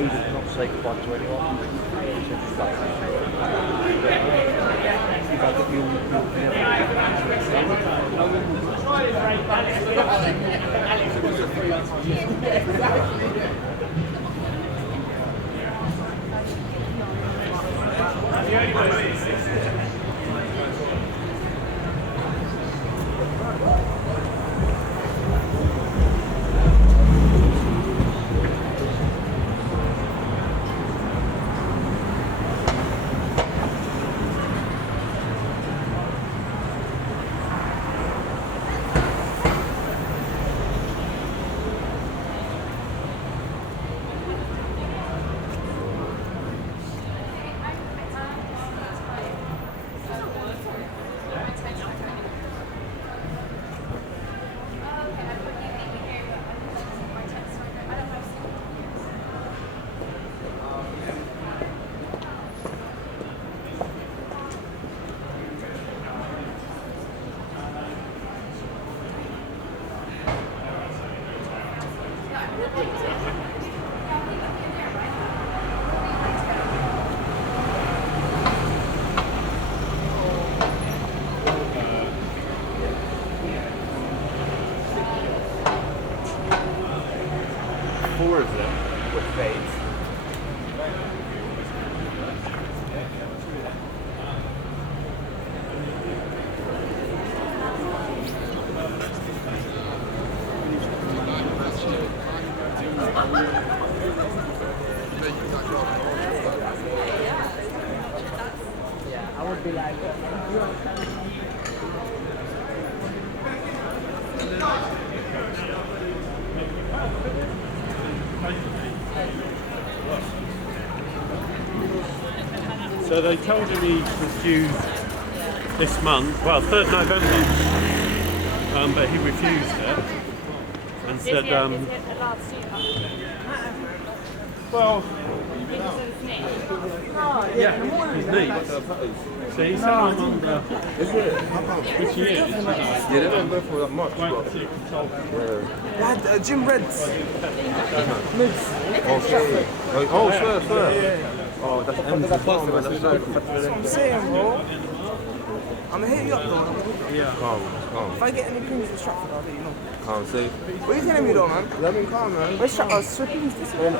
made it not say goodbye to anyone. She said, "Fuck it." But you'll Four of them with fades. Yeah, I would be like, So they told him he was due this month, well, 3rd November, but he refused it and said, well, yeah, his knee. So he said I'm under, Is it? which he is, Yeah, they don't go for that much. won't But, see consultant. yeah. Jim Reds. Mids. Okay. Oh, sir. Oh, that's empty as well, man. That's so cool. That's what I'm saying, bro. I'm gonna hit you up though. Calm. If I get any pings in Stratford, I'll let you know. Calm, safe. What are you telling me though, man? Yeah, I mean, calm, man. Where's Stratford? Swippings this way.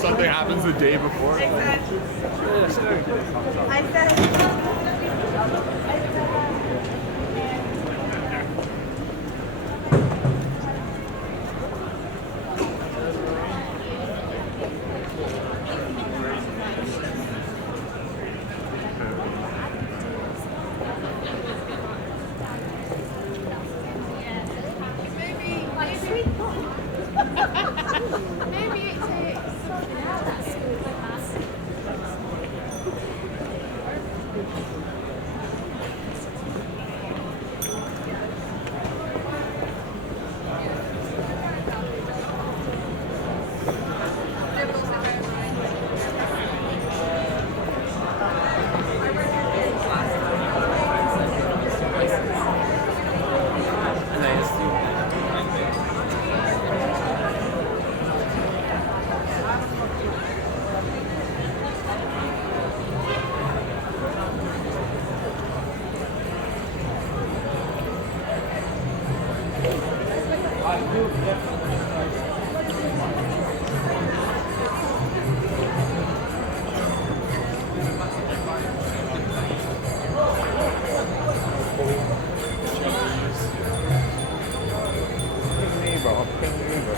Something happens the day before. bảo ping đi rồi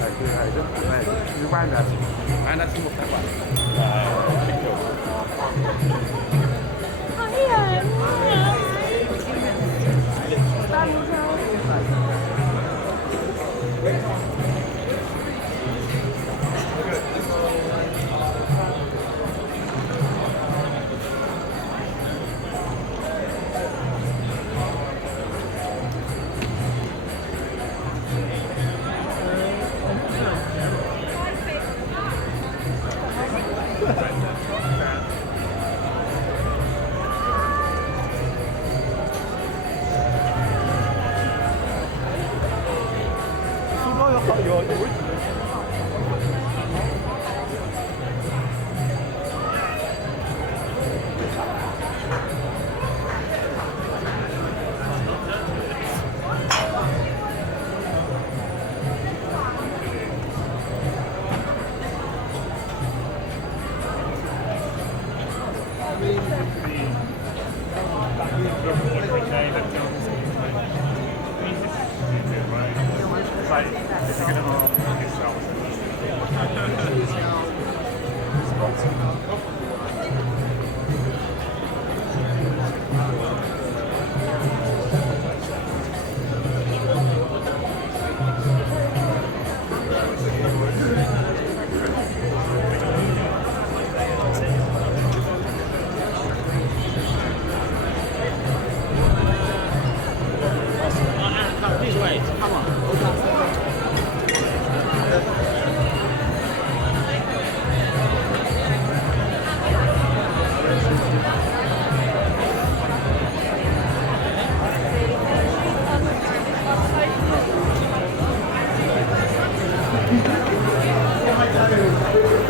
nàyคืออะไรrất là này như ban là anh đã xin một tài khoản Please wait. Come on.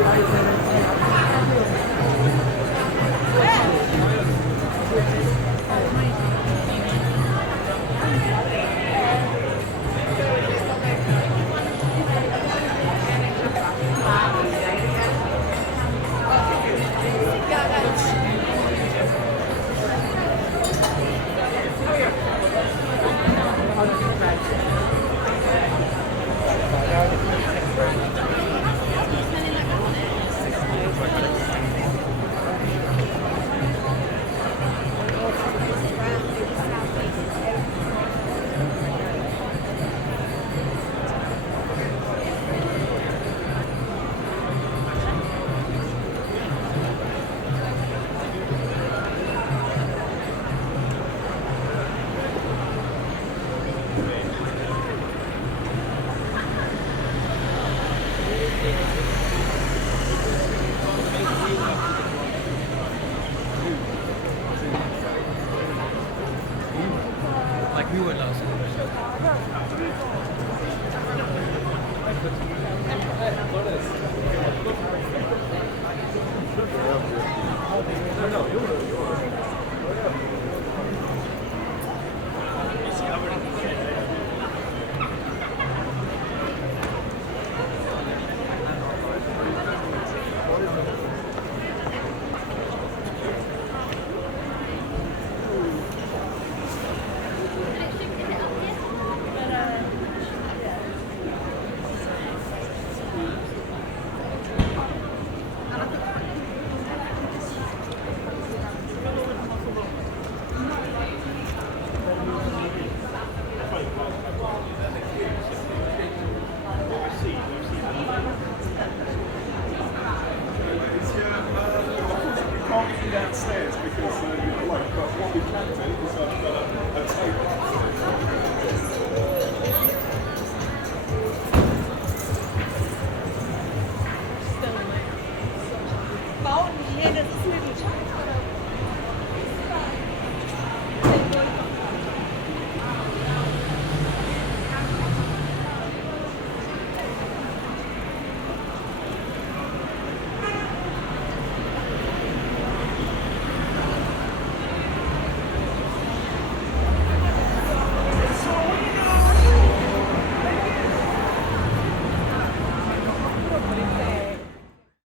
Thank you.